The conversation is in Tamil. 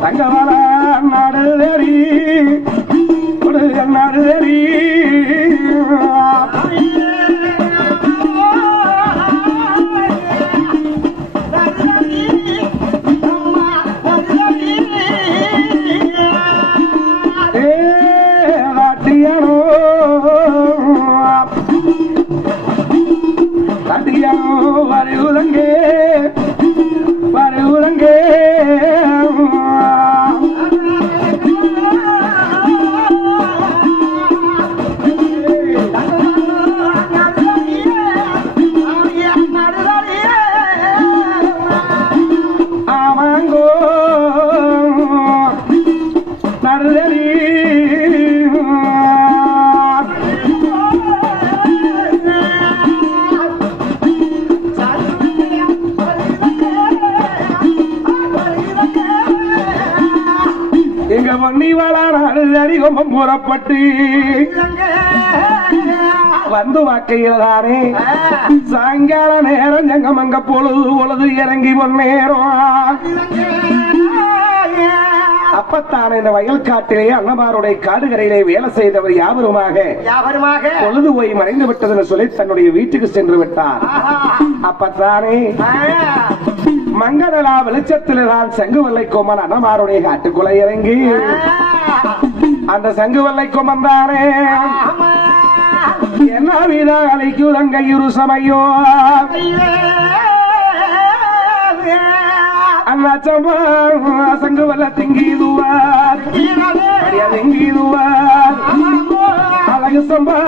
தங்கவர நடுதறி நடுதறி வருவதங்கே வருவதங்கே ஆமாங்கோ நடுதறி எங்க பொன்னி வளரி கொம்பம் புறப்பட்டு வந்து வாக்கையில்தானே சாயங்கால நேரம் எங்கமங்க பொழுது பொழுது இறங்கி பொன்னேரம் அப்பத்தான இந்த வயல் காட்டிலே அண்ணமாருடைய காடுகரையிலே வேலை செய்தவர் யாவருமாக பொழுது போய் மறைந்து விட்டதுன்னு சொல்லி தன்னுடைய வீட்டுக்கு சென்று விட்டார். அப்பத்தானே மங்களா வெளிச்சத்தில்தான் சங்குவல்லை கோமன் அண்ணமாருடைய காட்டுக்குள்ள இறங்கி அந்த சங்குவல்லை கோமன் தானே என்ன வீதா அழைக்குதங்கையுரு சமையோ அண்ணாச்சம்பா சங்குவல்ல திங்கிதுவார் திங்கிதுவார் அழகு சம்பா